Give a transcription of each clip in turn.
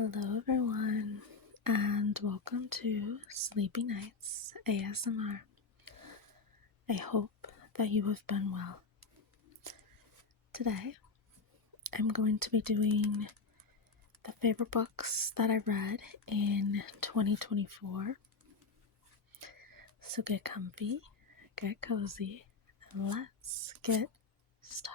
Hello, everyone, and welcome to Sleepy Nights ASMR. I hope that you have been well. Today, I'm going to be doing the favorite books that I read in 2024. So get comfy, get cozy, and let's get started.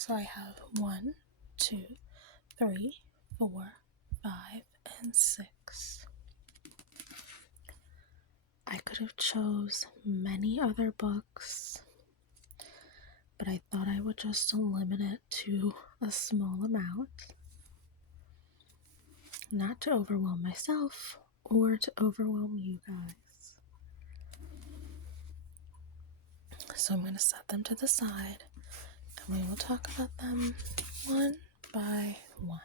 So I have 1, 2, 3, 4, 5, and 6. I could have chose many other books, but I thought I would just limit it to a small amount, not to overwhelm myself or to overwhelm you guys. So I'm going to set them to the side and we will talk about them one by one.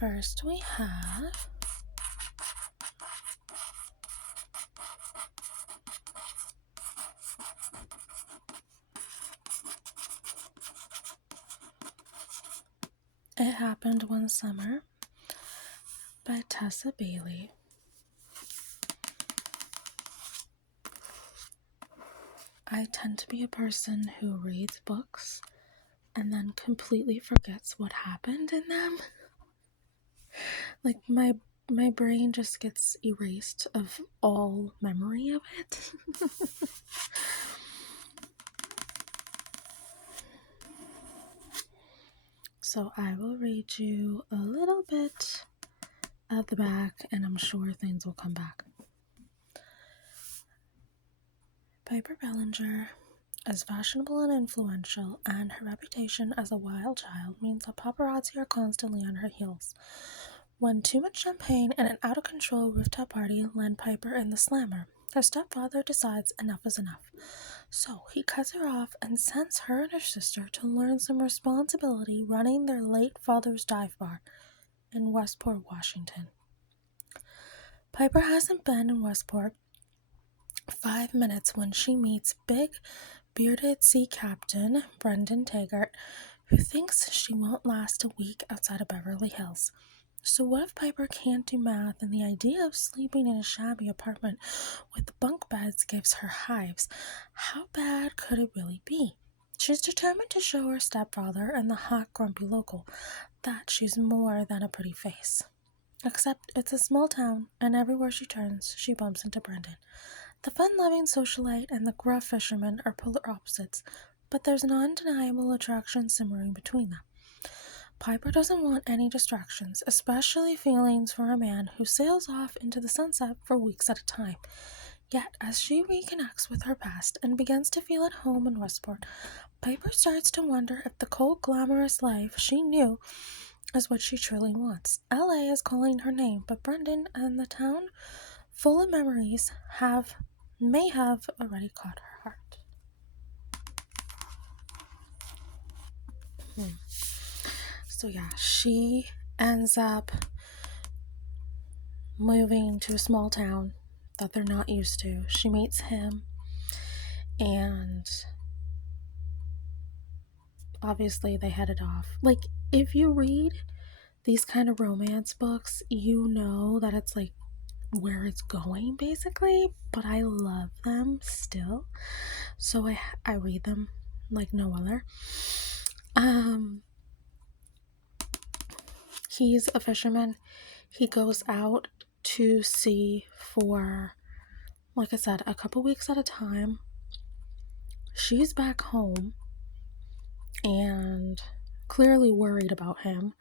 First we have It Happened One Summer by Tessa Bailey. I tend to be a person who reads books and then completely forgets what happened in them. Like my brain just gets erased of all memory of it. So I will read you a little bit at the back and I'm sure things will come back. Piper Bellinger is fashionable and influential, and her reputation as a wild child means that paparazzi are constantly on her heels. When too much champagne and an out-of-control rooftop party land Piper in the slammer, her stepfather decides enough is enough. So he cuts her off and sends her and her sister to learn some responsibility running their late father's dive bar in Westport, Washington. Piper hasn't been in Westport 5 minutes when she meets big, bearded sea captain Brendan Taggart, who thinks she won't last a week outside of Beverly Hills. So what if Piper can't do math and the idea of sleeping in a shabby apartment with bunk beds gives her hives? How bad could it really be? She's determined to show her stepfather and the hot, grumpy local that she's more than a pretty face. Except it's a small town, and everywhere she turns, she bumps into Brendan. The fun-loving socialite and the gruff fisherman are polar opposites, but there's an undeniable attraction simmering between them. Piper doesn't want any distractions, especially feelings for a man who sails off into the sunset for weeks at a time. Yet, as she reconnects with her past and begins to feel at home in Westport, Piper starts to wonder if the cold, glamorous life she knew is what she truly wants. LA is calling her name, but Brendan and the town, full of memories, may have already caught her heart. So yeah, she ends up moving to a small town that they're not used to. She meets him, and obviously they headed off. Like, if you read these kind of romance books, you know that it's like where it's going basically, but I love them still, so I read them like no other. He's a fisherman. He goes out to sea for, like I said, a couple weeks at a time. She's back home and clearly worried about him.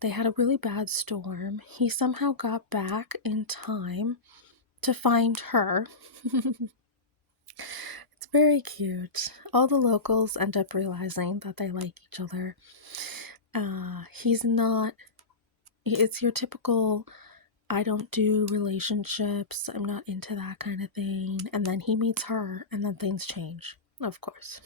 They had a really bad storm. He somehow got back in time to find her. It's very cute. All the locals end up realizing that they like each other. He's not, it's your typical, I don't do relationships, I'm not into that kind of thing. And then he meets her, and then things change, of course.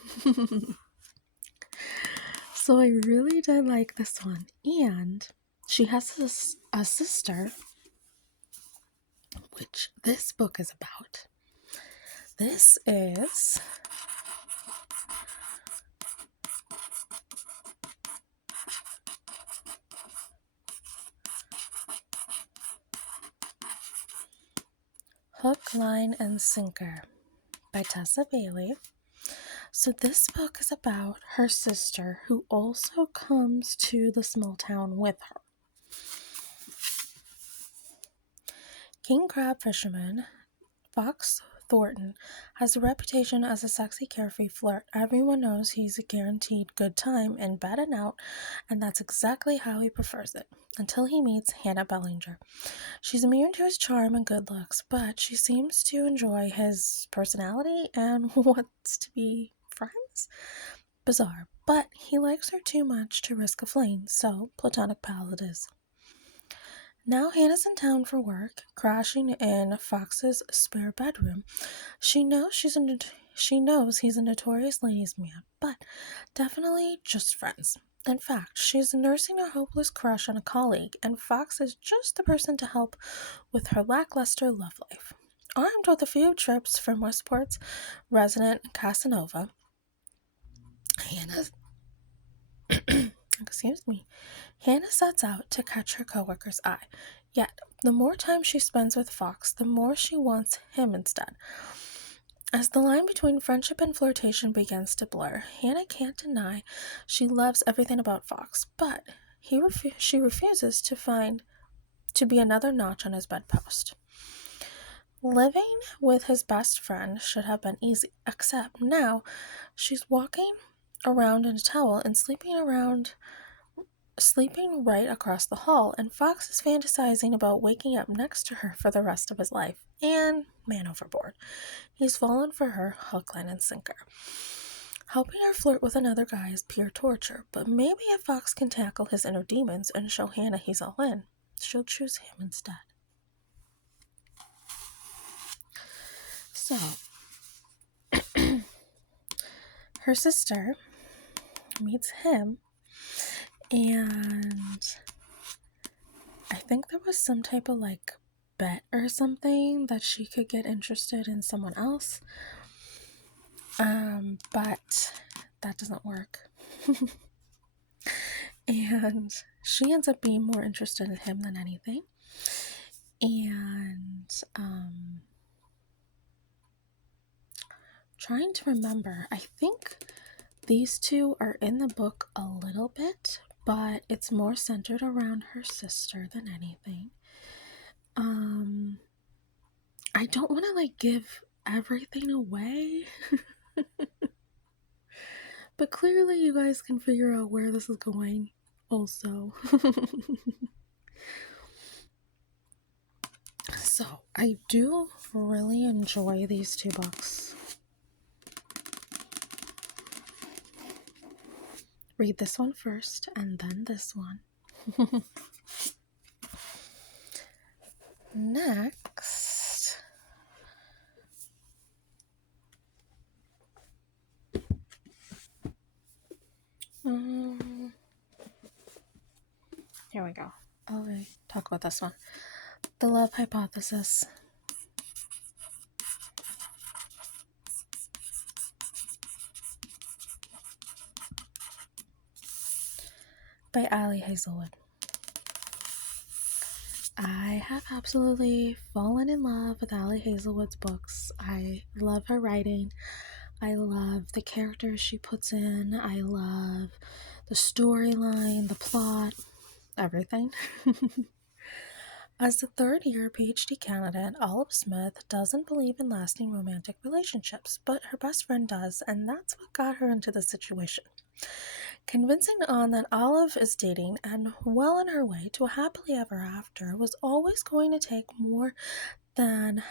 So I really did like this one. And she has a sister, which this book is about. This is Hook, Line, and Sinker by Tessa Bailey. So this book is about her sister who also comes to the small town with her. King Crab fisherman Fox Thornton has a reputation as a sexy, carefree flirt. Everyone knows he's a guaranteed good time in bed and out, and that's exactly how he prefers it, until he meets Hannah Bellinger. She's immune to his charm and good looks, but she seems to enjoy his personality and wants to be friends. Bizarre, but he likes her too much to risk a fling, so platonic pal it is. Now Hannah's in town for work, crashing in Fox's spare bedroom. She knows he's a notorious ladies' man, but definitely just friends. In fact, she's nursing a hopeless crush on a colleague, and Fox is just the person to help with her lackluster love life. Armed with a few trips from Westport's resident Casanova, Hannah Hannah sets out to catch her coworker's eye. Yet, the more time she spends with Fox, the more she wants him instead. As the line between friendship and flirtation begins to blur, Hannah can't deny she loves everything about Fox, but she refuses to be another notch on his bedpost. Living with his best friend should have been easy, except now she's walking around in a towel and sleeping right across the hall, and Fox is fantasizing about waking up next to her for the rest of his life. And man overboard. He's fallen for her hook, line, and sinker. Helping her flirt with another guy is pure torture, but maybe if Fox can tackle his inner demons and show Hannah he's all in, she'll choose him instead. So, her sister meets him, and I think there was some type of bet or something that she could get interested in someone else. But that doesn't work. And she ends up being more interested in him than anything. And trying to remember, I think these two are in the book a little bit, but it's more centered around her sister than anything. I don't want to give everything away. But clearly you guys can figure out where this is going also. So, I do really enjoy these two books. Read this one first and then this one. Next, here we go. I'll talk about this one. The Love Hypothesis. By Allie Hazelwood. I have absolutely fallen in love with Allie Hazelwood's books. I love her writing. I love the characters she puts in. I love the storyline, the plot, everything. As a third-year PhD candidate, Olive Smith doesn't believe in lasting romantic relationships, but her best friend does, and that's what got her into the situation. Convincing Anne that Olive is dating and well on her way to a happily ever after was always going to take more than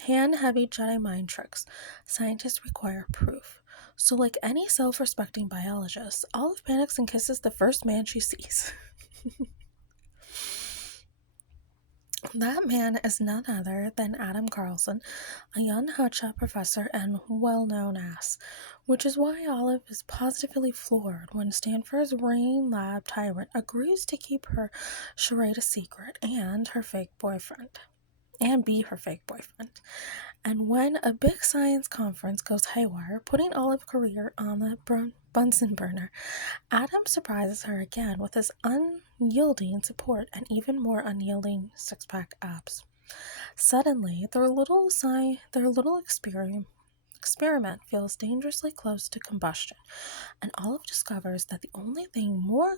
Hand-heavy Jedi mind tricks. Scientists require proof. So, like any self-respecting biologist, Olive panics and kisses the first man she sees. That man is none other than Adam Carlson, a young hotshot professor and well-known ass, which is why Olive is positively floored when Stanford's reigning lab tyrant agrees to keep her charade a secret and her fake boyfriend. And be her fake boyfriend. And when a big science conference goes haywire, putting Olive's career on the Bunsen burner, Adam surprises her again with his unyielding support and even more unyielding six-pack abs. Suddenly, their little experiment feels dangerously close to combustion, and Olive discovers that the only thing more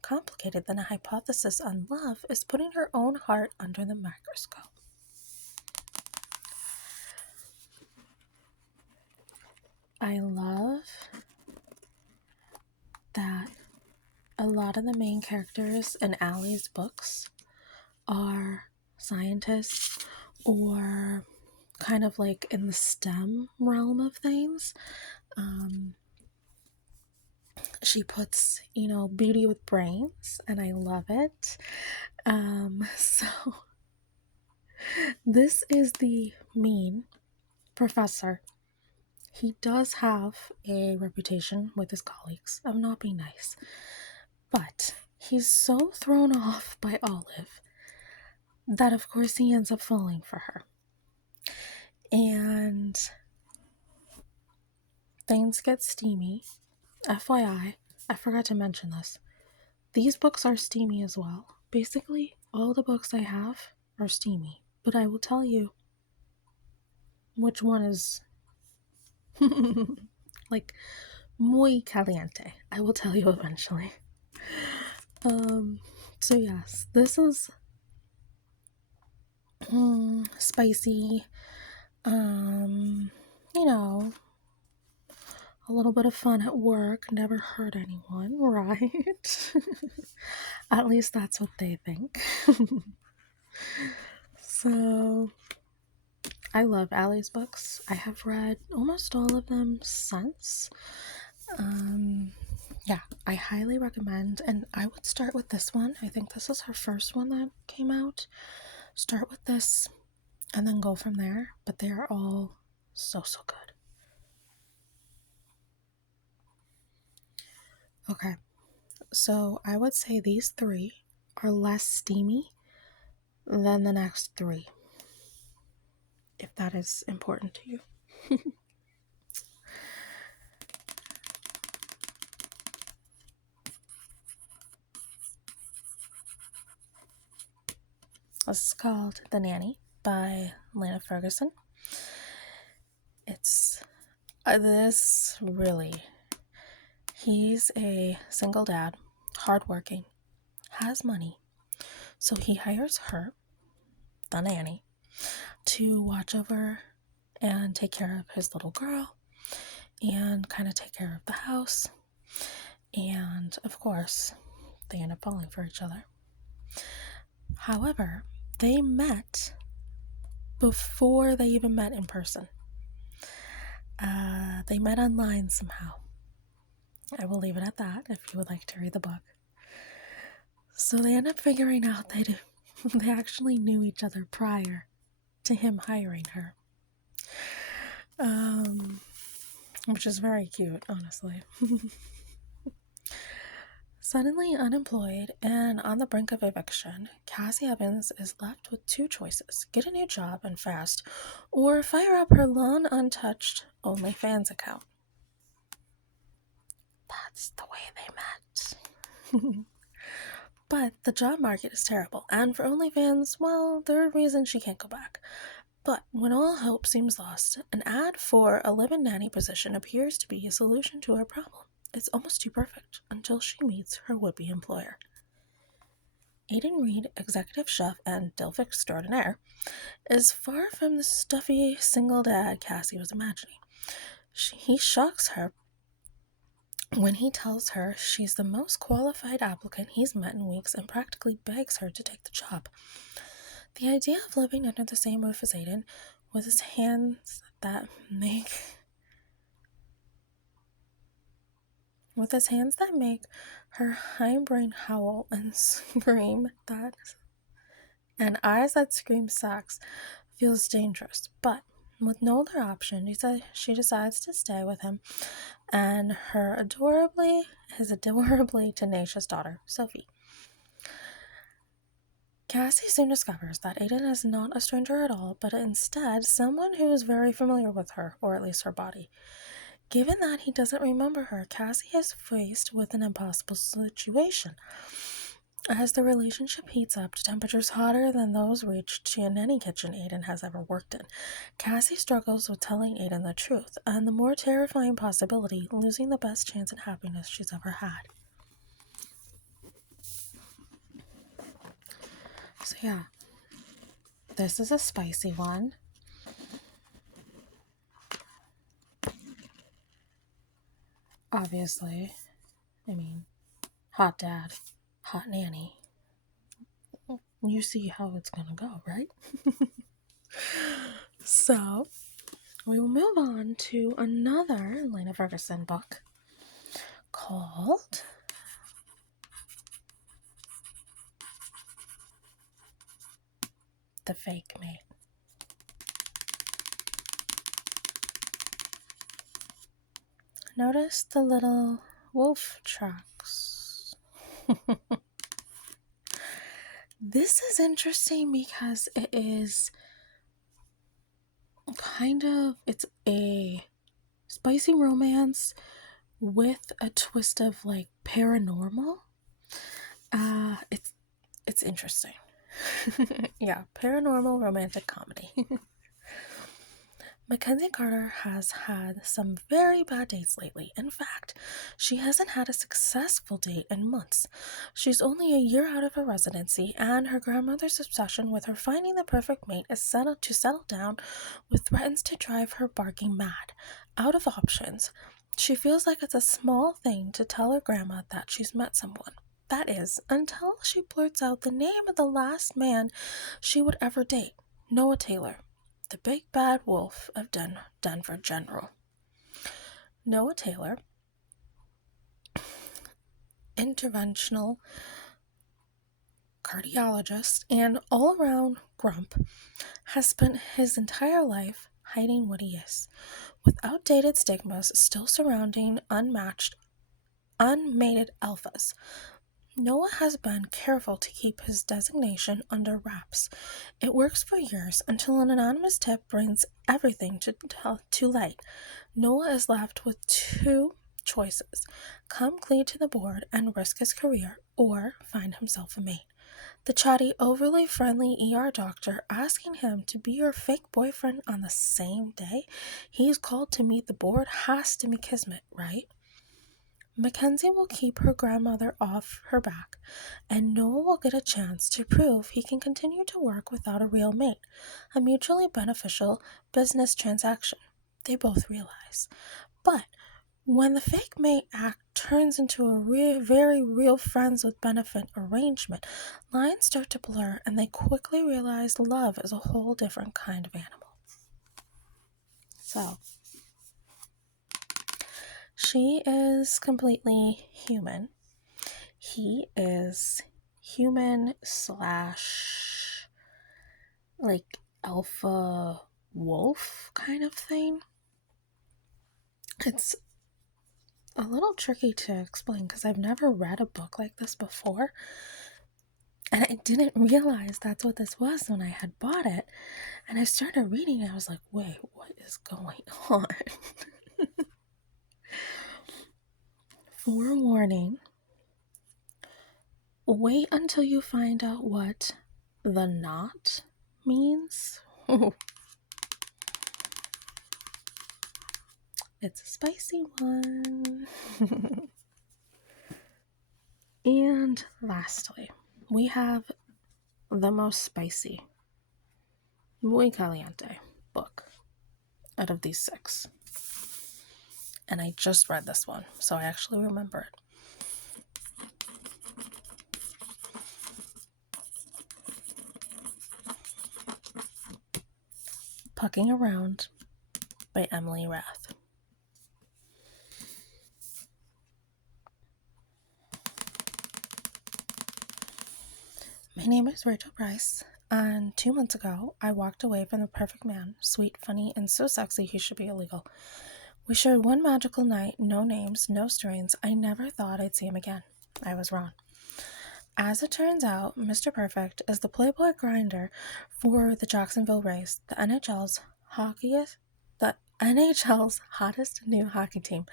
complicated than a hypothesis on love is putting her own heart under the microscope. I love that a lot of the main characters in Allie's books are scientists or kind of like in the STEM realm of things. She puts, beauty with brains, and I love it. So this is the mean professor. He does have a reputation with his colleagues of not being nice, but he's so thrown off by Olive that of course he ends up falling for her. And things get steamy. FYI, I forgot to mention this. These books are steamy as well. Basically, all the books I have are steamy, but I will tell you which one is like muy caliente. I will tell you eventually. So yes, this is spicy, a little bit of fun at work, never hurt anyone, right? At least that's what they think. So, I love Allie's books. I have read almost all of them since. Yeah, I highly recommend, and I would start with this one. I think this is her first one that came out. Start with this and then go from there, but they are all so good. Okay, so I would say these three are less steamy than the next three, if that is important to you. This is called The Nanny by Lana Ferguson. It's this really, he's a single dad, hardworking, has money, so he hires her, the nanny, to watch over and take care of his little girl and kind of take care of the house. And of course, they end up falling for each other. However, they met before they even met in person. They met online somehow. I will leave it at that if you would like to read the book. So they end up figuring out they actually knew each other prior to him hiring her. Which is very cute, honestly. Suddenly unemployed and on the brink of eviction, Cassie Evans is left with two choices: get a new job and fast, or fire up her long untouched OnlyFans account. That's the way they met. But the job market is terrible, and for OnlyFans, well, there are reasons she can't go back. But when all hope seems lost, an ad for a live-in nanny position appears to be a solution to her problem. It's almost too perfect until she meets her would-be employer. Aidan Reed, executive chef and DILF extraordinaire, is far from the stuffy single dad Cassie was imagining. He shocks her when he tells her she's the most qualified applicant he's met in weeks and practically begs her to take the job. The idea of living under the same roof as Aidan with his hands that make her hindbrain howl and scream that, and eyes that scream sex, feels dangerous. But with no other option, she decides to stay with him and his adorably tenacious daughter, Sophie. Cassie soon discovers that Aiden is not a stranger at all, but instead someone who is very familiar with her, or at least her body. Given that he doesn't remember her, Cassie is faced with an impossible situation. As the relationship heats up to temperatures hotter than those reached in any kitchen Aiden has ever worked in, Cassie struggles with telling Aiden the truth, and the more terrifying possibility, losing the best chance at happiness she's ever had. So yeah, this is a spicy one. Obviously, I mean, hot dad, hot nanny. You see how it's gonna go, right? So, we will move on to another Lena Ferguson book called The Fake Mate. Notice the little wolf tracks. This is interesting because it's a spicy romance with a twist of like paranormal. It's interesting. Yeah, paranormal romantic comedy. Mackenzie Carter has had some very bad dates lately. In fact, she hasn't had a successful date in months. She's only a year out of her residency, and her grandmother's obsession with her finding the perfect mate is settle down with threats to drive her barking mad. Out of options, she feels like it's a small thing to tell her grandma that she's met someone. That is, until she blurts out the name of the last man she would ever date, Noah Taylor, the big bad wolf of Denver General. Noah Taylor, interventional cardiologist and all-around grump, has spent his entire life hiding what he is, with outdated stigmas still surrounding unmated alphas. Noah has been careful to keep his designation under wraps. It works for years until an anonymous tip brings everything to light. Noah is left with two choices: come clean to the board and risk his career, or find himself a mate. The chatty, overly friendly ER doctor asking him to be your fake boyfriend on the same day he's called to meet the board has to be kismet, right? Mackenzie will keep her grandmother off her back, and Noah will get a chance to prove he can continue to work without a real mate, a mutually beneficial business transaction. They both realize. But when the fake mate act turns into a very real friends with benefit arrangement, lines start to blur, and they quickly realize love is a whole different kind of animal. So, she is completely human. He is human slash like alpha wolf kind of thing. It's a little tricky to explain because I've never read a book like this before, and I didn't realize that's what this was when I had bought it. And I started reading and I was like, wait, what is going on? Forewarning, wait until you find out what the knot means. It's a spicy one. And lastly, we have the most spicy, muy caliente book out of these 6. And I just read this one, so I actually remember it. Pucking Around by Emily Rath. My name is Rachel Bryce, and 2 months ago, I walked away from the perfect man, sweet, funny, and so sexy he should be illegal. We shared one magical night, no names, no strings. I never thought I'd see him again. I was wrong. As it turns out, Mr. Perfect is the Playboy grinder for the Jacksonville Rays, the NHL's hottest new hockey team.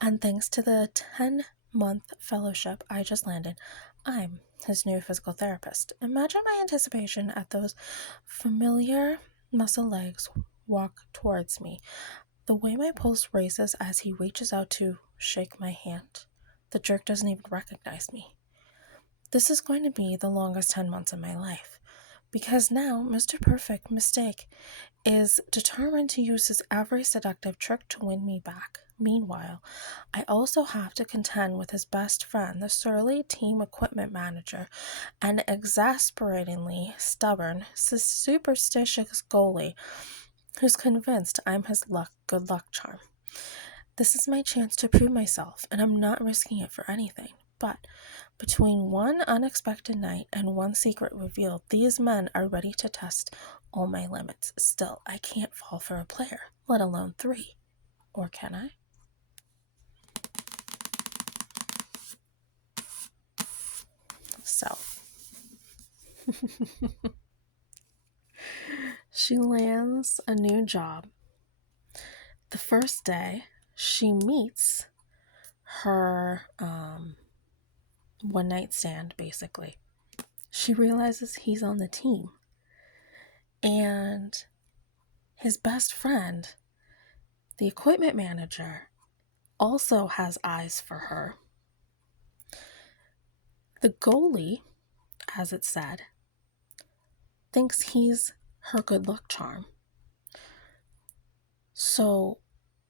And thanks to the 10-month fellowship I just landed, I'm his new physical therapist. Imagine my anticipation at those familiar muscle legs walk towards me. The way my pulse races as he reaches out to shake my hand. The jerk doesn't even recognize me. This is going to be the longest 10 months of my life, because now Mr. Perfect Mistake is determined to use his every seductive trick to win me back. Meanwhile, I also have to contend with his best friend, the surly team equipment manager, and exasperatingly stubborn, superstitious goalie who's convinced I'm his good luck charm. This is my chance to prove myself, and I'm not risking it for anything. But between one unexpected night and one secret reveal, these men are ready to test all my limits. Still, I can't fall for a player, let alone 3. Or can I? So, she lands a new job. The first day, she meets her one-night stand, basically. She realizes he's on the team. And his best friend, the equipment manager, also has eyes for her. The goalie, as it said, thinks he's her good luck charm. So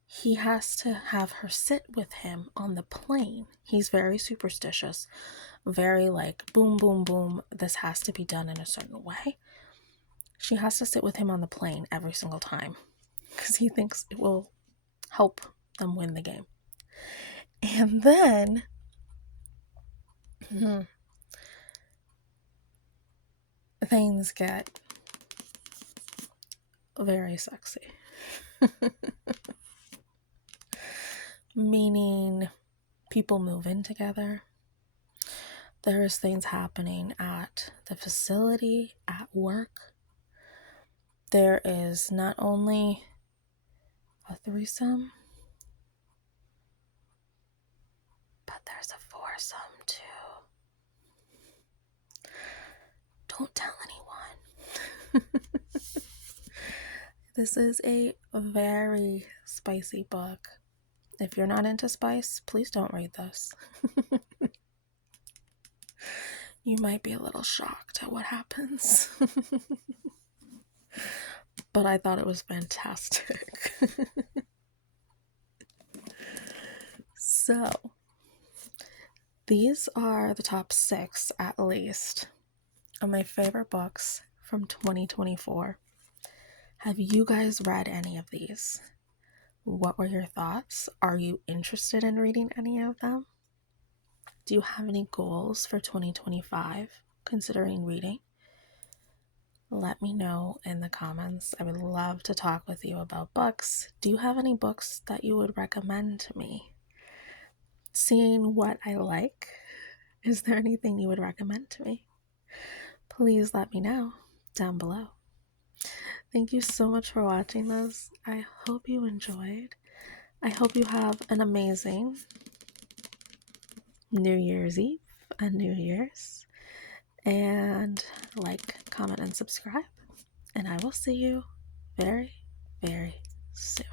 he has to have her sit with him on the plane. He's very superstitious, very like, boom, boom, boom, this has to be done in a certain way. She has to sit with him on the plane every single time because he thinks it will help them win the game. And then things get very sexy. Meaning people move in together. There is things happening at the facility, at work. There is not only a threesome, but there's a foursome too. Don't tell anyone. This is a very spicy book. If you're not into spice, please don't read this. You might be a little shocked at what happens. But I thought it was fantastic. So, these are the top 6, at least, of my favorite books from 2024. Have you guys read any of these? What were your thoughts? Are you interested in reading any of them? Do you have any goals for 2025 considering reading? Let me know in the comments. I would love to talk with you about books. Do you have any books that you would recommend to me? Seeing what I like, is there anything you would recommend to me? Please let me know down below. Thank you so much for watching this. I hope you enjoyed. I hope you have an amazing New Year's Eve and New Year's. And like, comment, and subscribe. And I will see you very, very soon.